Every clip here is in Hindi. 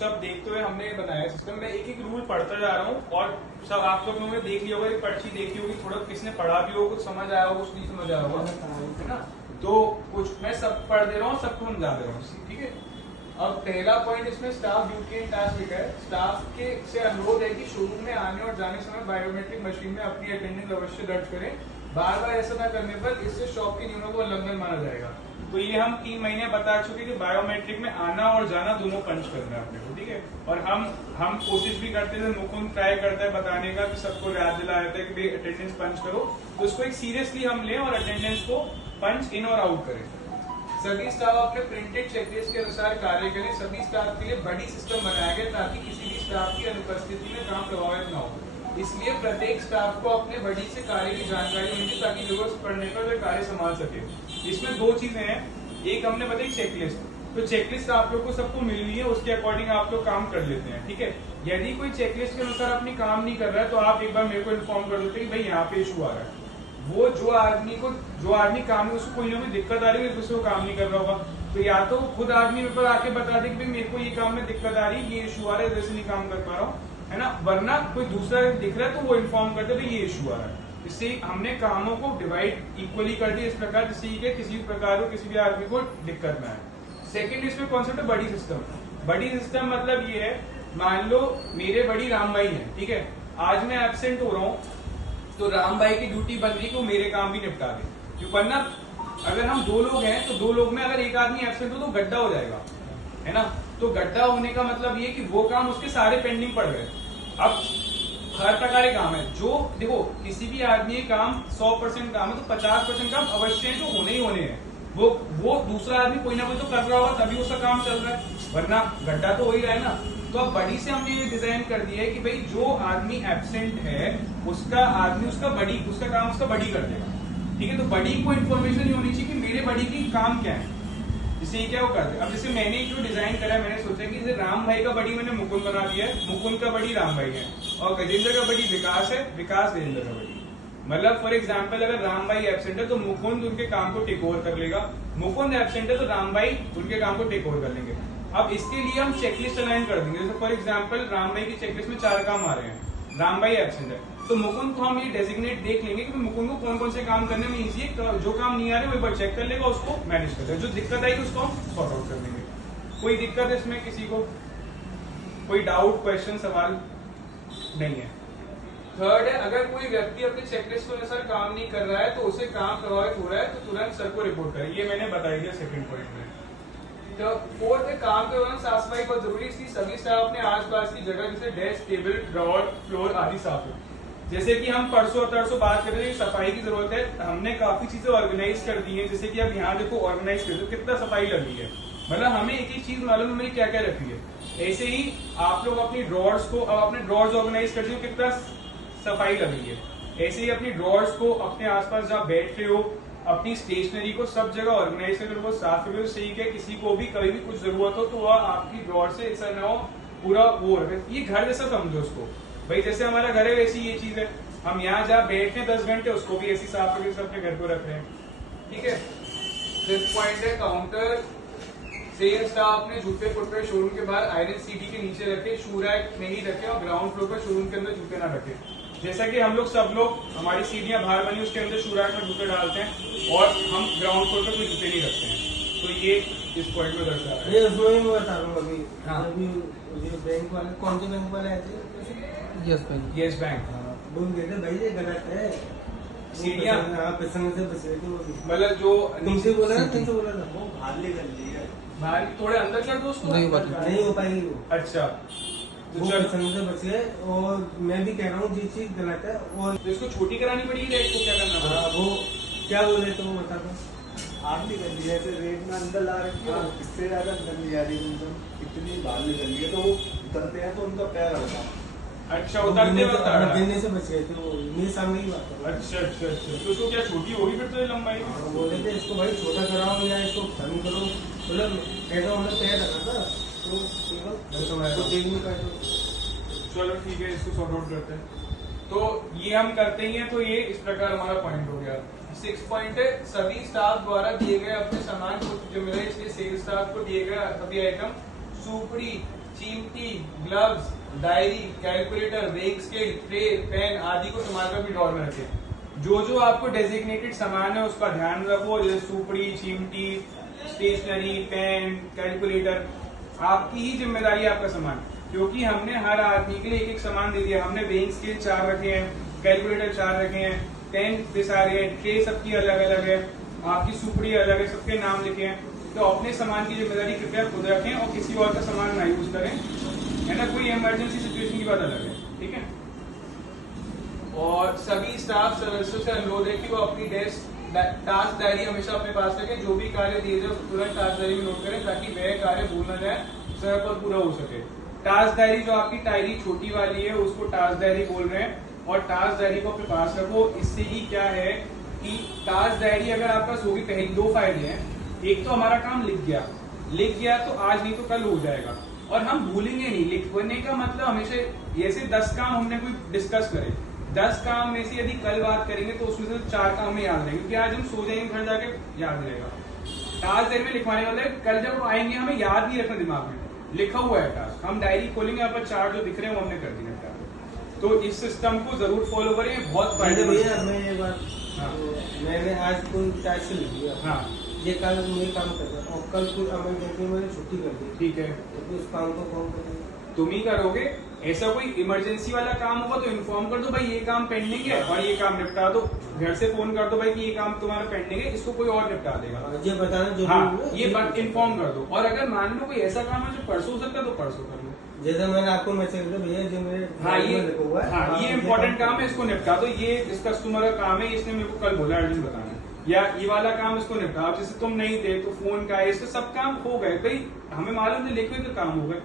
सब देखते हुए हमने बनाया सिस्टम। मैं एक एक रूल पढ़ता जा रहा हूँ और सब आप लोगों ने देख लिया होगा, एक पर्ची देखी होगी, थोड़ा किसने पढ़ा भी होगा, कुछ समझ आया होगा, कुछ नहीं समझ आया होगा, है ना। तो कुछ मैं सब पढ़ दे रहा हूँ, सबको समझा दे रहा हूँ, ठीक है। अब पहला पॉइंट इसमें स्टाफ ड्यूटी एंड टास्क लिखा है। स्टाफ के से अनुरोध है कि शोरूम में आने और जाने समय बायोमेट्रिक मशीन में अपनी अटेंडेंस अवश्य दर्ज करें। बार बार ऐसा न करने पर इससे शॉप के नियमों को उल्लंघन माना जाएगा। तो ये हम 3 महीने बता चुके कि बायोमेट्रिक में आना और जाना दोनों पंच करना है अपने को, ठीक है। और हम कोशिश भी करते थे, मुकुंद ट्राई करता है बताने का कि सबको याद दिलाया जाता है कि भाई अटेंडेंस पंच करो, तो उसको एक सीरियसली हम लें और अटेंडेंस को पंच इन और आउट करें। सभी स्टाफ अपने प्रिंटेड चेकलिस्ट के अनुसार कार्य करें। सभी स्टाफ के लिए बड़ी सिस्टम बनाया गया ताकि किसी भी स्टाफ की अनुपस्थिति में काम प्रभावित न हो। इसलिए प्रत्येक स्टाफ को अपने बड़ी से कार्य की जानकारी मिली ताकि जरूरत पड़ने पर वे कार्य संभाल सके। इसमें 2 चीजें हैं, एक हमने बताई चेकलिस्ट, तो चेकलिस्ट आप लोग को सबको मिल रही है, उसके अकॉर्डिंग आप लोग काम कर लेते हैं, ठीक है। यदि कोई चेकलिस्ट के अनुसार अपनी काम नहीं कर रहा है तो आप एक बार मेरे को इन्फॉर्म कर देते हैं कि भाई यहाँ पे इशू आ रहा है। वो जो आदमी काम में उसको कोई ना कोई दिक्कत आ रही है, दूसरे को काम नहीं कर रहा होगा, तो या तो खुद आदमी मेरे पर आके बता दे कि भाई मेरे को ये काम में दिक्कत आ रही है, ये इशू आ रहा है, जैसे नहीं काम कर पा रहा हूँ, है ना। वरना कोई दूसरा दिख रहा है तो वो इन्फॉर्म कर दे भाई ये इशू आ रहा है। इससे हमने कामों को डिवाइड इक्वली कर दिया इस प्रकार जिससे कि किसी भी प्रकार को किसी भी आदमी को दिक्कत ना आए। सेकंड इसमें कॉन्सेप्ट है बड़ी सिस्टम। बड़ी सिस्टम मतलब ये है, मान लो मेरे बड़ी राम भाई है, ठीक है, आज मैं एब्सेंट हो रहा हूँ तो राम भाई की ड्यूटी बन रही है कि वो मेरे काम भी निपटा दे, क्यों, वरना अगर हम 2 लोग हैं तो 2 लोग में अगर एक आदमी एब्सेंट हो तो गड्ढा हो जाएगा, है ना। तो गड्ढा होने का मतलब ये कि वो काम उसके सारे पेंडिंग पड़ गए। अब हर प्रकार के काम है, जो देखो किसी भी आदमी के काम 100% काम है तो 50% काम अवश्य है जो होने ही होने हैं। वो दूसरा आदमी कोई ना कोई तो कर रहा होगा तभी उसका काम चल रहा है, वरना गड्ढा तो हो ही रहा है ना। तो अब बड़ी से हमने ये डिजाइन कर दिया है कि भाई जो आदमी एब्सेंट है उसका काम उसका बड़ी कर देगा, ठीक है। तो बड़ी को इन्फॉर्मेशन ये होनी चाहिए कि मेरे बड़ी की काम क्या है, जिससे क्या वो करते। अब जैसे मैंने जो डिजाइन करा है, मैंने सोचा कि जैसे राम भाई का बड़ी मैंने मुकुंद बना दिया है, मुकुंद का बड़ी राम भाई है, और गजेंद्र का बड़ी विकास है, विकास गजेंद्र का बड़ी। मतलब फॉर एग्जाम्पल अगर राम भाई एब्सेंट है तो मुकुंद उनके काम को टेक ओवर कर लेगा, मुकुंद एब्सेंट है तो राम भाई उनके काम को टेक ओवर कर लेंगे। अब इसके लिए हम चेकलिस्ट अलाइन कर देंगे। जैसे फॉर एग्जाम्पल राम भाई की चेकलिस्ट में 4 काम आ रहे हैं, राम भाई एब्सेंट है तो मुकुंद को हम ये डेजिग्नेट देख लेंगे कि मुकुंद को कौन कौन से काम करने में इजी है, जो काम नहीं आ रहे वो एक बार चेक कर लेगा, उसको मैनेज कर लेगा, जो दिक्कत आएगी उसको हम सॉर्ट आउट कर लेंगे। कोई दिक्कत है इसमें किसी को, कोई डाउट क्वेश्चन सवाल नहीं है। थर्ड है, अगर कोई व्यक्ति अपने चेकलिस्ट के अनुसार काम नहीं कर रहा है तो उसे काम प्रभावित हो रहा है तो तुरंत सर को रिपोर्ट करें, ये मैंने बता दिया सेकंड पॉइंट में। तो फोर्थ है, काम के दौरान साफ सफाई बहुत जरूरी है, इसलिए सभी स्टाफ अपने आसपास की जगह जैसे डेस्क, टेबल, ड्रॉअर, फ्लोर आदि साफ हो। जैसे कि हम परसों बात कर रहे हैं सफाई की जरूरत है, हमने काफी चीजें ऑर्गेनाइज कर दी है। जैसे कि अब यहाँ देखो ऑर्गेनाइज कर दो कितना सफाई लगी है, मतलब हमें एक एक चीज मालूम है मैंने क्या क्या रखी है। ऐसे ही आप लोग अपनी ड्रॉर्स को, अब अपने ड्रॉर्स ऑर्गेनाइज कर दिए कितना सफाई लगी है। ऐसे ही अपनी ड्रॉर्स को, अपने आसपास जहाँ बैठ रहे हो, अपनी स्टेशनरी को सब जगह ऑर्गेनाइज करके वो साफ रखे। सही है, किसी को भी कभी भी कुछ जरूरत हो तो वह आपकी ड्रॉर से ऐसा ना हो पूरा वो रखे। ये घर जैसा समझो उसको, भाई जैसे हमारा घर है वैसी ये चीज है, हम यहाँ जहाँ बैठे 10 घंटे उसको भी ऐसी साफ करके अपने घर को रख रहे हैं, ठीक है। फिफ्थ पॉइंट है काउंटर। सेल स्टाफ ने जूते फुटवेयर शोरूम के बाहर आयरन सीढ़ी के नीचे रखे, शू रैक में ही रखे और ग्राउंड फ्लोर पर शोरूम के अंदर जूते ना रखे। जैसा कि हम लोग हमारी सीढ़ियां बाहर बनी उसके अंदर शू रैक में जूते डालते हैं और हम ग्राउंड फ्लोर पर कोई जूते नहीं रखते हैं, तो ये इस पॉइंट में दर्शा है। ये उसमें मैं बता रहा हूँ अभी, हाँ। अभी बैंक वाले, कौन से बैंक वाले आए थे? यस बैंक बोल गए थे भाई ये गलत है, सीढ़ियां प्रसंग से बच रही थी वो भी। मतलब जो तुमसे बोला था वो बाहर निकल ली है, बाहर थोड़े अंदर कर दो उसको, नहीं हो पाएगी वो। अच्छा वो प्रसंग से बच गए, और मैं भी कह रहा हूँ जी चीज गलत है। और तो इसको छोटी करानी पड़ेगी, रेट को क्या करना पड़ेगा? वो क्या बोले तो वो बता दो। आप निकल ली है, रेट में अंदर ला रखी है, इससे ज्यादा अंदर नहीं आ रही, इतनी बाहर निकल ली है तो वो उतरते हैं तो उनका पैर होगा। अच्छा उतरते वक्त गिरने से बच गए थे वो, मेरे सामने की बात है। अच्छा तो उसको क्या छोटी होगी फिर तो ये लंबाई? बोले थे इसको भाई छोटा कराओ या इसको कम करो, मतलब ऐसा उन्होंने पैर रखा था तो चलो ठीक है, इसको सॉर्ट आउट करते हैं। तो ये हम करते ही हैं, तो ये इस प्रकार हमारा पॉइंट हो गया। 6 पॉइंट है, सभी स्टाफ द्वारा दिए गए अपने सामान को जिम्मेदारी, इसलिए सेल्स स्टाफ को दिए गए सभी आइटम सुपड़ी चिमटी, gloves, diary, calculator, weighing scale, tray, pen आदि को संभाल कर अपनी ड्रॉर में रखें। जो जो आपको डेजिग्नेटेड सामान है उसका ध्यान रखो, जैसे सुपड़ी, चिमटी, स्टेशनरी, पेन, कैलकुलेटर, आपकी ही जिम्मेदारी है आपका सामान, क्योंकि हमने हर आदमी के लिए एक एक सामान दे दिया। हमने वेइंग स्केल 4 रखे हैं, कैलकुलेटर 4 रखे हैं, पेन पे सारे हैं, ट्रे सबकी अलग अलग है, आपकी सुपड़ी अलग है, सबके नाम लिखे हैं। तो अपने सामान की जिम्मेदारी कृपया खुद रखें और किसी और का सामान ना यूज करें, है ना। कोई इमरजेंसी सिचुएशन की बात अलग है, ठीक है। और सभी स्टाफ सदस्यों से अनुरोध है कि वो अपनी टास्क डायरी हमेशा अपने पास रखें। जो भी कार्य दिए जाए तुरंत टास्क डायरी में नोट करें ताकि वह कार्य भूल न जाए, समय पर पूरा हो सके। टास्क डायरी जो आपकी डायरी छोटी वाली है उसको टास्क डायरी बोल रहे हैं, और टास्क डायरी को अपने पास रखो। इससे ही क्या है कि टास्क डायरी अगर आपके पास होगी, पहले 2 फायदे हैं। एक तो हमारा काम लिख गया तो आज नहीं तो कल हो जाएगा, और हम भूलेंगे नहीं। लिखने का मतलब हमेशा ऐसे 10 काम हमने कोई डिस्कस करे, 10 काम में से यदि कल बात करेंगे तो उसमें से 4 काम में याद रहेंगे, क्योंकि आज हम सो जाएंगे घर जाके याद रहेगा। टास्क डायरी में लिखवाने वाला है, कल जब आएंगे हमें याद नहीं रखना, दिमाग में लिखा हुआ है टास्क। हम डायरी खोलेंगे, यहाँ पर 4 जो दिख रहे हैं वो हमने कर दिया। तो इस सिस्टम को जरूर फॉलो करें, बहुत फायदेमंद है। मैं ये बात, हाँ। मैंने आज कोई टास्क लिख दिया, हाँ ये कल मुझे काम कर रहा और कल कोई इमरजेंसी मैंने छुट्टी कर दी, ठीक है, तो उस काम को कौन करेगा? तुम ही करोगे। ऐसा कोई इमरजेंसी वाला काम होगा तो इन्फॉर्म कर दो भाई ये काम पेंडिंग है और ये काम निपटा दो। घर से फोन कर दो भाई कि ये काम तुम्हारा पेंडिंग है, इसको कोई और निपटा देगा। ये बताना जरूरी हाँ, है, ये बात इन्फॉर्म कर दो। और अगर मान लो कोई ऐसा काम है जो परसों हो सकता है तो परसों कर लो। जैसे मैंने आपको मैसेज किया भैया जो मेरे ये इम्पोर्टेंट काम है, इसको निपटा दो। ये इस कस्टमर का काम है, इसने मेरे को कल बोला अर्जेंट बताना, या ये वाला काम इसको निपटा। जैसे तुम नहीं थे तो फोन का है, इससे सब काम हो गए भाई, हमें मालूम है लिखे तो काम हो गए।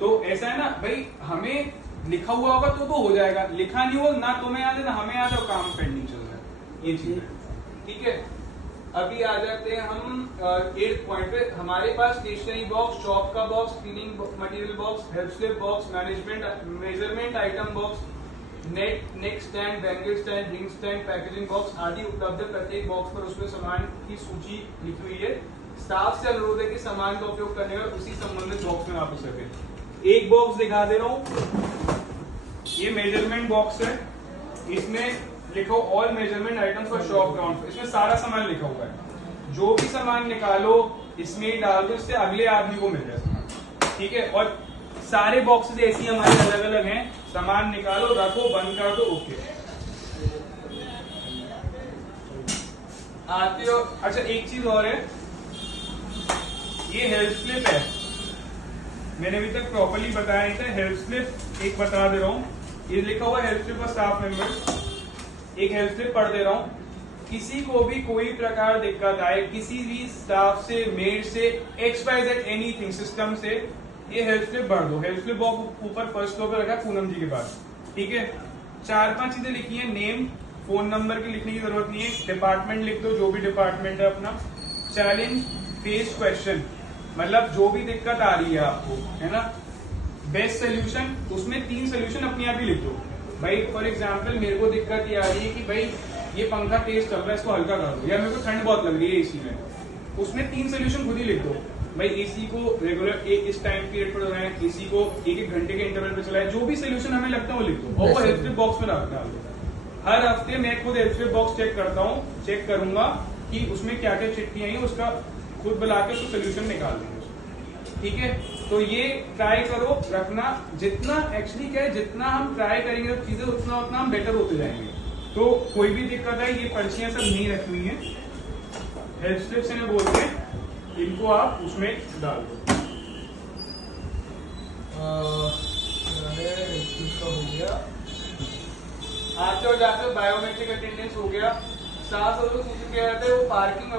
तो ऐसा है ना भाई, हमें लिखा हुआ होगा तो हो जाएगा, लिखा नहीं होगा ना तुम्हें याद है ना हमें याद है, काम पेंडिंग चल रहा है। ये चीज है, ठीक है। अभी आ जाते हैं हम 8th पॉइंट पे। हमारे पास स्टेशनरी बॉक्स, शॉप का box, cleaning material box, help slip box, management measurement item box, neck stand, bangle stand, ring stand, packaging box आदि उपलब्ध है। प्रत्येक बॉक्स पर उसमें सामान की सूची लिखी हुई है। स्टाफ से अनुरोध है कि सामान का उपयोग करने का उसी संबंधित बॉक्स में वापस रखें। एक बॉक्स दिखा दे रहा हूं, ये मेजरमेंट बॉक्स है, इसमें लिखो all measurement items for shop ground. इसमें सारा सामान लिखा हुआ है, जो भी सामान निकालो इसमें डाल दो, इससे अगले आदमी को मिल जाए सामान, ठीक है। और सारे बॉक्सेस ऐसी हमारे अलग अलग हैं, सामान निकालो, रखो, बंद कर दो, ओके। आते हो, अच्छा एक चीज और है, ये हेल्प स्लिप है, मैंने अभी तक प्रॉपर्ली बताया नहीं था। हेल्प स्लिप एक बता दे रहा हूँ, ये लिखा हुआ help slip for staff members. एक हेल्प स्लिप पढ़ दे रहा हूँ, किसी को भी कोई प्रकार दिक्कत आए, किसी भी स्टाफ से, मेड से, XYZ एनीथिंग सिस्टम से, ये हेल्प स्लिप भर दो। हेल्प स्लिप बॉक्स ऊपर फर्स्ट फ्लोर पे रखा है पूनम जी के पास, ठीक है। 4-5 चीजें लिखी है, नेम, फोन नंबर की लिखने की जरूरत नहीं है, डिपार्टमेंट लिख दो, जो भी डिपार्टमेंट है अपना। चैलेंज, फेस, क्वेश्चन, मतलब जो भी दिक्कत आ रही है आपको, है ना। बेस्ट सोल्यूशन, उसमें 3 सोल्यूशन अपने आप ही लिख दो भाई। फॉर एग्जाम्पल मेरे को दिक्कत ये आ रही है कि भाई ये पंखा तेज चल रहा है, इसको हल्का कर दो, या मेरे को ठंड बहुत लग रही है एसी में, उसमें 3 सोल्यूशन खुद ही लिख दो भाई। एसी को रेगुलर इस टाइम पीरियड पर लगाएं, एसी को 1-1 घंटे के इंटरवल पे चलाएं, जो भी सोल्यूशन हमें लगता है वो लिख दो और वो हेल्प स्लिप बॉक्स में रख डाल दो। हर हफ्ते मैं खुद हेल्प स्लिप बॉक्स चेक करता हूँ, चेक करूंगा कि उसमें क्या क्या चिट्ठी आई है, उसका खुद बुला के उसको सोल्यूशन निकाल देंगे, ठीक है। तो ये ट्राई करो रखना, जितना एक्चुअली क्या है, जितना हम ट्राई करेंगे सब चीजें उतना उतना हम बेटर होते जाएंगे। तो कोई भी दिक्कत है, ये पर्चियां सब नहीं रखी हुई हैं, हेल्प स्लिप्स इन्हें बोलते हैं, इनको आप उसमें डाल दो। हो गया, आते और जाते बायोमेट्रिक अटेंडेंस हो गया। साफ सफाई सूचित किया जाता है वो पार्किंग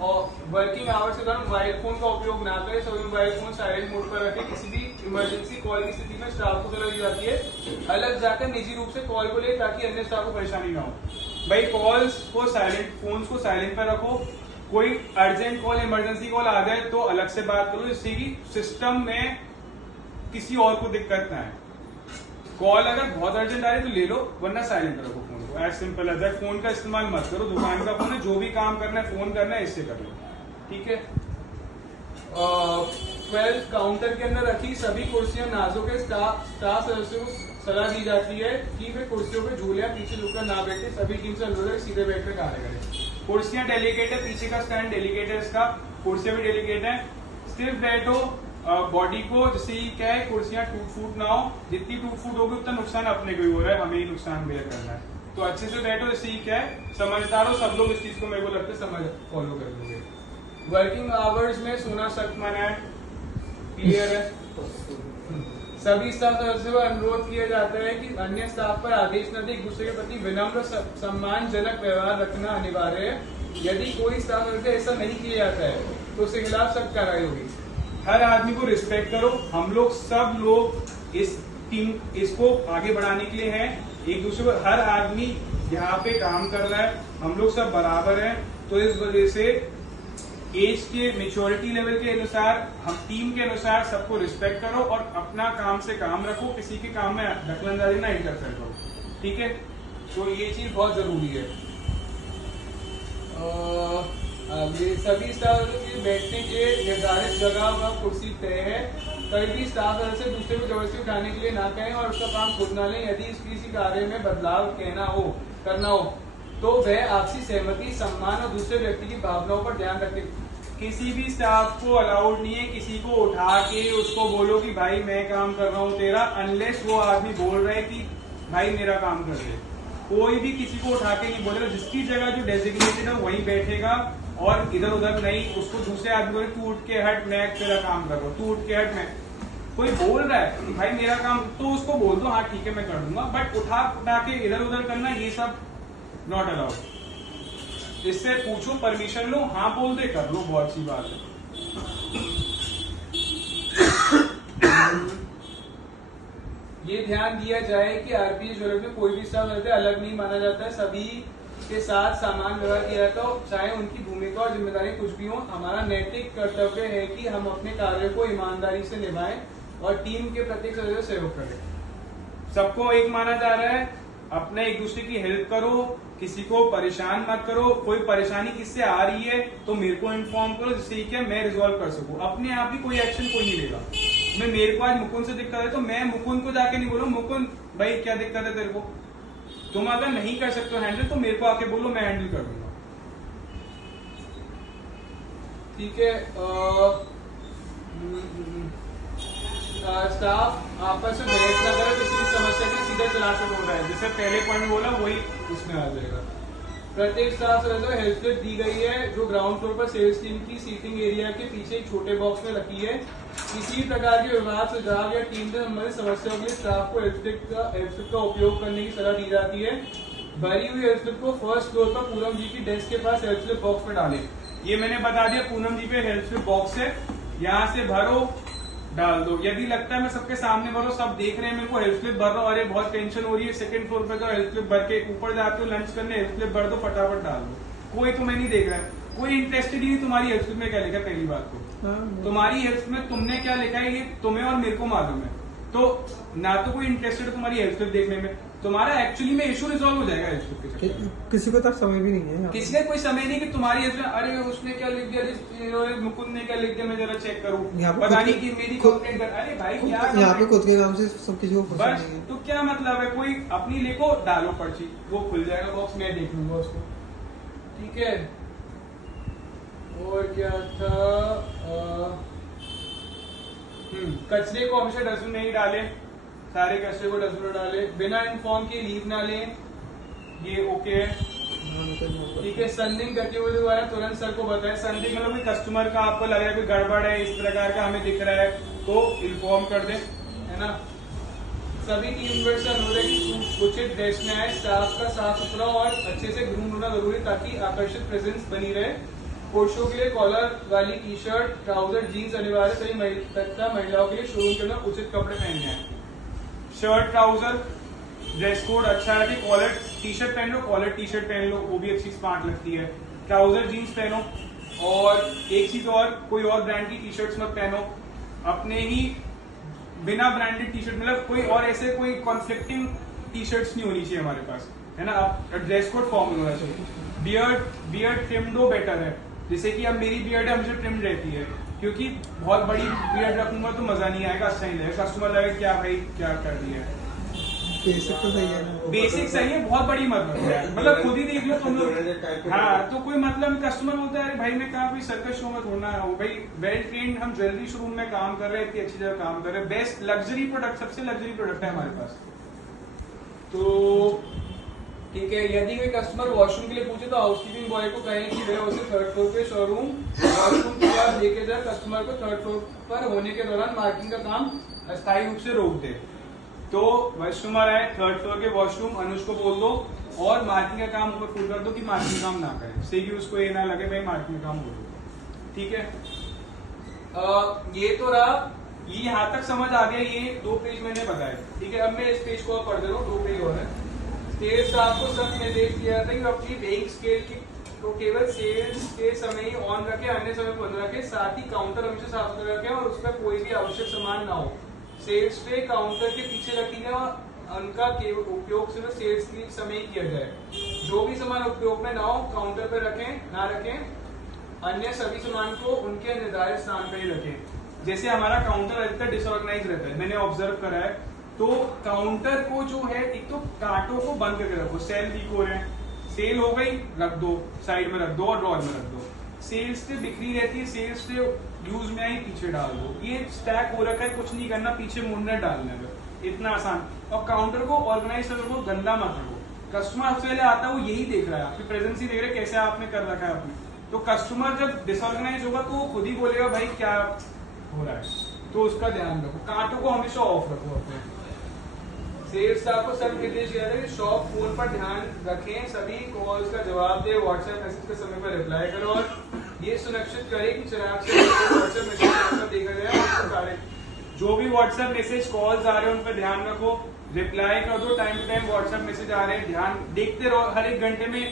और वर्किंग आवर्स के दौरान मोबाइल फोन का उपयोग ना करें, सभी मोबाइल फोन साइलेंट मोड पर रखें। किसी भी इमरजेंसी कॉल की स्थिति में स्टाफ को सलाह दी जाती है अलग जाकर निजी रूप से कॉल को ले, ताकि अन्य स्टाफ को परेशानी ना हो। भाई कॉल्स को साइलेंट, फोन को साइलेंट पर रखो। कोई अर्जेंट कॉल, इमरजेंसी कॉल आ जाए तो अलग से बात करो, जिससे कि सिस्टम में किसी और को दिक्कत ना आए। कॉल अगर बहुत अर्जेंट आ रही है तो ले लो, वरना साइलेंट रखो फोन को, as simple as that. Phone का इस्तेमाल मत करो, दुकान का फोन है, जो भी काम करना है, फोन करना है, इससे कर लो, ठीक है। 12 काउंटर के अंदर रखी सभी कुर्सियां नाजुक है। स्टाफ सदस्यों को सलाह दी जाती है कि वे कुर्सियों पे झूले या पीछे झुककर ना बैठे, सभी टीम से अनुरोध है सीधे बैठकर कार्य करें। कुर्सियां डेलिकेट है, पीछे का स्टैंड डेलिकेट है, इसका कुर्सियां भी डेलिकेट है। स्टिफ बैठो बॉडी को, जिससे ये क्या है कुर्सियां टूट फूट ना हो, जितनी टूट फूट होगी उतना नुकसान अपने को ही हो रहा है, हमें ही नुकसान बेयर करना है। तो अच्छे से बैठो, जिससे ये क्या है समझदार हो, सब लोग इस चीज को मेरे को लगता है समझ फॉलो कर लोगे। वर्किंग आवर्स में सोना सख्त मना है, क्लियर है। सभी स्टाफ सदस्यों को अनुरोध किया जाता है कि अन्य स्टाफ पर आदेश न दे, एक दूसरे के प्रति विनम्र सम्मानजनक व्यवहार रखना अनिवार्य है। यदि कोई स्टाफ सदस्य ऐसा नहीं किया जाता है तो उसके खिलाफ सख्त कार्रवाई होगी। हर आदमी को रिस्पेक्ट करो, हम लोग सब लोग इस टीम इसको आगे बढ़ाने के लिए हैं, एक दूसरे को, हर आदमी यहाँ पे काम कर रहा है, हम लोग सब बराबर हैं। तो इस वजह से एज के मेच्योरिटी लेवल के अनुसार, हम टीम के अनुसार सबको रिस्पेक्ट करो और अपना काम से काम रखो, किसी के काम में दखलंदाजी ना इंटरफेयर करो, ठीक है। तो ये चीज बहुत जरूरी है। ये सभी स्टाफ के बैठने के निर्धारित जगह व कुर्सी तय है। कभी भी स्टाफ से दूसरे को जबरदस्ती उठाने के लिए ना कहें और उसका काम खुद ना लें। यदि किसी कार्य में बदलाव करना हो तो वह आपसी सहमति, सम्मान और दूसरे व्यक्ति की भावनाओं पर ध्यान रखें। किसी भी स्टाफ को अलाउड नहीं है किसी को उठा के उसको बोलो कि भाई मैं काम कर रहा हूँ तेरा, अनलेस वो आदमी बोल रहा है कि भाई मेरा काम कर दे। कोई भी किसी को उठा के नहीं बोलेगा, जिसकी जगह जो डेजिग्नेटेड है वहीं बैठेगा और इधर उधर नहीं। उसको दूसरे आदमी को तू उठ के हट, मैं तेरा काम कर रहा हूँ, तू उठ के हट। मैं कोई बोल रहा है कि भाई मेरा काम, तो उसको बोल दो हाँ ठीक है मैं कर दूंगा, बट उठा के इधर उधर करना ये सब नॉट अलाउड। इससे पूछो, परमिशन लो, हाँ बोल दे कर लो, बहुत सी बात है। ये ध्यान दिया जाए कि आरपीएस में कोई भी स्टाफ अलग नहीं माना जाता है, सभी के साथ समान व्यवहार किया जाता हो, चाहे उनकी भूमिका और जिम्मेदारी कुछ भी हो। हमारा नैतिक कर्तव्य है कि हम अपने कार्य को ईमानदारी से निभाएं और टीम के प्रत्येक सदस्य सहयोग करें। सबको एक माना जा रहा है, अपने एक दूसरे की हेल्प करो, किसी को परेशान मत करो। कोई परेशानी किससे आ रही है तो मेरे को इन्फॉर्म करो, जिससे क्या मैं रिजॉल्व कर सकूं। अपने आप ही कोई एक्शन कोई नहीं लेगा। मैं मेरे को आज मुकुंद से दिक्कत है तो मैं मुकुंद को जाके नहीं बोलूं मुकुंद भाई क्या दिक्कत है तेरे को, तुम अगर नहीं कर सकते हो हैंडल तो मेरे को आके बोलो, मैं हैंडल कर दूंगा, ठीक है। स्टाफ आपस में बहस न करे, किसी भी समस्या के सीधे चला से बोल रहा है, जैसे पहले पॉइंट बोला वही इसमें आ जाएगा। प्रत्येक स्टाफ सदस्य हेल्प डेस्क दी गई है जो ग्राउंड फ्लोर पर सेल्स टीम की सीटिंग एरिया के पीछे एक छोटे बॉक्स में रखी है। किसी प्रकार के विवाद, सुझाव या टीम से संबंधित समस्याओं के लिए स्टाफ को हेल्प डेस्क का उपयोग करने की सलाह दी जाती है। भरी हुई हेल्प स्लिप को फर्स्ट फ्लोर पर पूनम जी की डेस्क के पास हेल्प स्लिप बॉक्स में डालें। ये मैंने बता दिया, पूनम जी पे हेल्प स्लिप बॉक्स है, यहाँ से भरो डाल दो। यदि लगता है मैं सबके सामने भरो, सब देख रहे हैं मेरे को हेल्प स्लिप भर रहा हूँ, अरे बहुत टेंशन हो रही है, सेकंड फ्लोर पे तो हेल्प स्लिप भर के ऊपर जाते हो लंच करने, हेल्प स्लिप भर दो, फटाफट डाल दो। कोई तुम्हें नहीं देख रहा है, कोई इंटरेस्टेड ही नहीं तुम्हारी हेल्प स्लिप में क्या लिखा है। पहली बात तो तुम्हारी हेल्प स्लिप में तुमने क्या लिखा है ये तुम्हें और मेरे को मालूम है, तो ना तो कोई इंटरेस्टेड है तुम्हारी हेल्प स्लिप देखने में, तुम्हारा एक्चुअली में इशू रिजॉल्व हो जाएगा हेल्प स्लिप के चक्कर में। किसी को तक समय भी नहीं है, किसी का कोई समय नहीं कि तुम्हारी हेल्प, अरे उसने क्या लिख दिया, मुकुंद ने क्या लिख दिया, मैं जरा चेक करूं, पता नहीं कि मेरी कंप्लेंट कर, अरे भाई क्या यहाँ पे खुद के काम से सब किसी को बस, तो क्या मतलब है, कोई अपनी लिखो डालो पर्ची, वो खुल जाएगा बॉक्स, मैं देख लूंगा उसको, ठीक है। और क्या था, कचरे को हमेशा डस्टबिन में ही डाले, सारे कचरे को डस्टबिन में डाले, बिना इन्फॉर्म के लीव ना लें, ये ओके है, ठीक है। संदिग्ध गतिविधि द्वारा तुरंत सर को बताएं। संदिग्ध मतलब कोई कस्टमर का आपको लग रहा है कोई गड़बड़ है, इस प्रकार का हमें दिख रहा है तो इन्फॉर्म कर दे, है ना। सभी टीम मेंबर्स से अनुरोध है कि उचित ड्रेस में आए, स्टाफ का साफ सुथरा और अच्छे से ग्रूम होना जरूरी ताकि आकर्षक प्रेजेंस बनी रहे। पुरुषों के लिए कॉलर वाली टी शर्ट, ट्राउजर, जीन्स अनिवार्य, सही तथा महिलाओं के लिए शोरूम के अंदर उचित कपड़े पहनने हैं। शर्ट ट्राउजर ड्रेस कोड अच्छा है, कॉलर टी शर्ट पहन लो, कॉलर टी शर्ट पहन लो, वो भी अच्छी स्मार्ट लगती है। ट्राउजर जीन्स पहनो, और एक चीज और, कोई और ब्रांड की टी शर्ट्स मत पहनो, अपने ही बिना ब्रांडेड टी शर्ट, मतलब कोई और ऐसे कोई कॉन्फ्लिक्टिंग टी शर्ट्स नहीं होनी चाहिए हमारे पास, है ना। अब ड्रेस कोड फॉर्मल होना चाहिए। बियर्ड ट्रिम्ड हो बेटर है, जैसे कि अब मेरी बियर्ड हमेशा ट्रिम्ड रहती है, क्योंकि बहुत बड़ी पीरियड रखूंगा तो मजा नहीं आएगा, अच्छा नहीं लगेगा, कस्टमर लगेगा क्या भाई क्या कर दिया है। बेसिक तो सही है ना, बेसिक सही है, बहुत बड़ी मत है, मतलब खुद ही देख लो तुम लोग। हाँ तो कोई मतलब कस्टमर बोलता है भाई मैं कहा सर्कस शो में थोड़ा है भाई, वेल ट्रेंड हम ज्वेलरी शोरूम में काम कर रहे हैं, इतनी अच्छी जगह काम कर रहे हैं, बेस्ट लग्जरी प्रोडक्ट, सबसे लग्जरी प्रोडक्ट है हमारे पास। तो ठीक है, यदि कोई कस्टमर वॉशरूम के लिए पूछे तो हाउसकीपिंग बॉय को कहें कि वह उसे थर्ड फ्लोर पे शोरूम वॉशरूम के बाद लेके जाए, कस्टमर को थर्ड फ्लोर पर होने के दौरान मार्किंग का काम अस्थायी रूप से रोक दे। तो कस्टमर है थर्ड फ्लोर के वॉशरूम, अनुज को बोल दो और मार्किंग का काम ऊपर फुल कर दो कि मार्किंग काम ना करे, से कि उसको ये ना लगे भाई मार्किंग का काम हो रहा। ठीक है, ये तो रहा, ये यहाँ तक समझ आ गया, ये 2 पेज मैंने बताया। ठीक है, अब मैं इस पेज को पढ़ दे रहा हूँ, 2 पेज और है। सेल्स स्टाफ को सख्त निर्देश दिया था कि अपनी वेइंग स्केल की तो केवल सेल्स के समय ही ऑन रखे, अन्य समय बंद रखे, साथ ही काउंटर हमेशा साफ सुथरा रखे और उस पर कोई भी आवश्यक सामान ना हो। सेल्स ट्रे काउंटर के पीछे रखी गया, उनका उपयोग सिर्फ सेल्स के समय ही किया जाए। जो भी सामान उपयोग में ना हो काउंटर पर रखें, ना रखें, अन्य सभी सामान को उनके निर्धारित स्थान पर ही रखें। जैसे हमारा काउंटर अधिकतर डिसऑर्गेनाइज रहता है, मैंने ऑब्जर्व करा है, तो काउंटर को जो है एक तो कांटों को बंद करके रखो, सेल लीक हो रहे हैं, सेल हो गई रख दो, साइड में रख दो और ड्रॉर में रख दो। सेल्स पे बिक्री रहती है, सेल्स पे यूज में आई पीछे डाल दो, ये स्टैक हो रखा है, कुछ नहीं करना, पीछे मुड़ना डालने में, इतना आसान। और काउंटर को ऑर्गेनाइज करो, गंदा मत रखो। कस्टमर सबसे पहले आता है वो यही देख रहा है, आपकी प्रेजेंस ही देख रहे कैसे आपने कर रखा है आपने। तो कस्टमर जब डिसऑर्गेनाइज होगा तो वो खुद ही बोलेगा भाई क्या हो रहा है, तो उसका ध्यान रखो। कांटों को हमेशा ऑफ रखो अपने। सेल्स स्टाफ को सब निर्देश दिया था कि शॉप फोन पर ध्यान रखें, सभी कॉल्स का जवाब दे, व्हाट्सएप मैसेज के समय पर रिप्लाई करो और ये सुनिश्चित करें कि चिराग से व्हाट्सएप मैसेज देखा जाए। जो भी व्हाट्सएप मैसेज कॉल्स आ रहे हैं उन पर ध्यान रखो, रिप्लाई कर दो, time to time WhatsApp message आ रहे हैं ध्यान देखते रहो, हर 1 घंटे में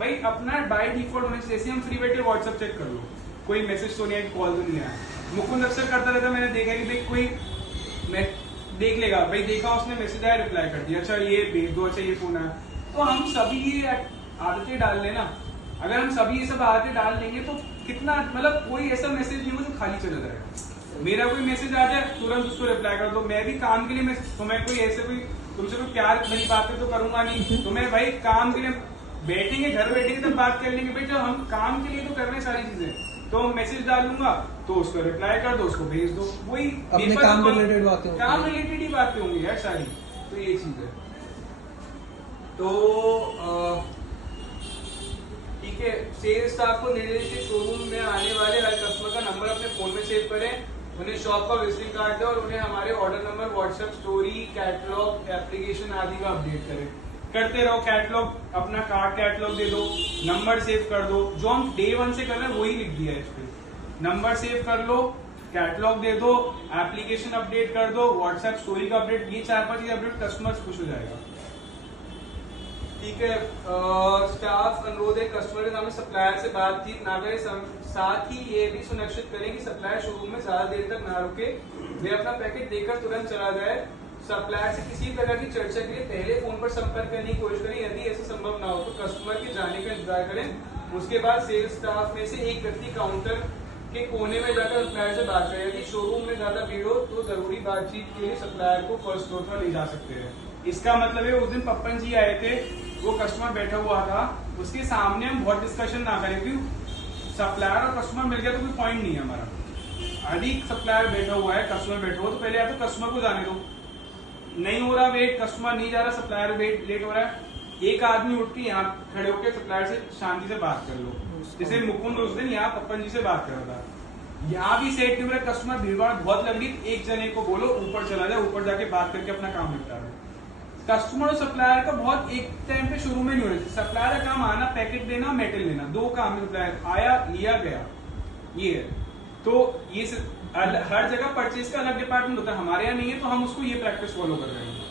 भाई अपना बाय डिफॉल्ट होने से, जैसे हम फ्री बैठे व्हाट्सएप चेक कर लो, कोई मैसेज तो नहीं है, कॉल तो नहीं आया। मुकुंद अक्सर करता रहता, मैंने देखा कि भाई कोई देख लेगा, भाई देखा उसने मैसेज आया रिप्लाई कर दिया, अच्छा ये भेज दो, अच्छा ये फोन आया। तो हम सभी ये आदतें डाल लेना, अगर हम सभी ये सब आदतें डाल लेंगे तो कितना, मतलब कोई ऐसा मैसेज नहीं हो जो खाली चला जाएगा। मेरा कोई मैसेज आ जाए तुरंत उसको रिप्लाई कर दो, मैं भी काम के लिए तो मैं कोई ऐसे कोई तुमसे कोई प्यार भरी बातें तो करूंगा नहीं, तो मैं भाई काम के लिए बैठेंगे, घर बैठेंगे तब बात कर लेंगे, भाई जब हम काम के लिए तो कर रहे हैं सारी चीजें, तो मैसेज डालूंगा तो उसको रिप्लाई कर दो, उसको भेज दो, वही अपने काम रिलेटेड बातें, काम रिलेटेड ही बातें होंगी यार सारी। तो ये चीज है। तो ठीक है, सेल्स स्टाफ को निर्देश के शोरूम में आने वाले हर कस्टमर का नंबर अपने फोन में सेव करें, उन्हें शॉप का विजिटिंग कार्ड दें और उन्हें हमारे order number, WhatsApp story, catalogue, application आदि का अपडेट करें। करते रहो, कैटलॉग अपना कार्ड कैटलॉग दे दो, नंबर सेव कर दो, जो हम डे 1 से कर रहे हैं वही लिख दिया है इस पे, नंबर सेव कर लो, कैटलॉग दे दो, एप्लीकेशन अपडेट कर दो, व्हाट्सएप स्टोरी का अपडेट, ये 4-5 चीज अपडेट, कस्टमर खुश हो जाएगा। ठीक है, स्टाफ अनुरोध है कस्टमर के सामने सप्लायर से बातचीत ना करें, साथ ही ये भी सुनिश्चित करें कि सप्लायर शोरूम में ज्यादा देर तक ना रुके, वे अपना पैकेट देकर तुरंत चला जाए। सप्लायर से किसी प्रकार की चर्चा के लिए पहले फोन पर संपर्क करने की कोशिश करें, यदि ऐसा संभव ना हो तो कस्टमर के जाने का इंतजार करें। उसके बाद सेल्स स्टाफ में से एक व्यक्ति काउंटर के कोने में जाकर सप्लायर से बात करें, यदि शोरूम में ज्यादा भीड़ हो तो जरूरी बातचीत के लिए सप्लायर को फर्स्ट फ्लोर पर ले जा सकते हैं। इसका मतलब है उस दिन पप्पन जी आए थे, वो कस्टमर बैठा हुआ था, उसके सामने हम बहुत डिस्कशन ना करें, क्योंकि सप्लायर और कस्टमर मिल गया तो कोई पॉइंट नहीं है हमारा। अधिक सप्लायर बैठा हुआ है, कस्टमर बैठा हुआ, तो पहले या तो कस्टमर को जाने दो, नहीं हो रहा वेट, कस्टमर नहीं जा रहा, सप्लायर वेट लेट हो रहा है, एक आदमी उठ के यहाँ खड़े होकर सप्लायर से शांति से बात कर लो। जैसे मुकुंद उस दिन यहाँ पप्पन जी से बात कर रहा था, यहाँ भी सेट नहीं हो रहा, कस्टमर भीड़ भाड़ बहुत लग रही, एक जने को बोलो ऊपर चला जाए, ऊपर जाके बात करके अपना काम निपटा दो। कस्टमर और सप्लायर का बहुत एक टाइम पे शुरू में नहीं हो रहा, सप्लायर का काम आना, पैकेट देना, मेटल लेना, 2 काम है, सप्लायर आया लिया गया, ये है। तो ये हर जगह परचेज का अलग डिपार्टमेंट होता है, हमारे यहाँ नहीं है, तो हम उसको ये प्रैक्टिस फॉलो कर रहे हैं।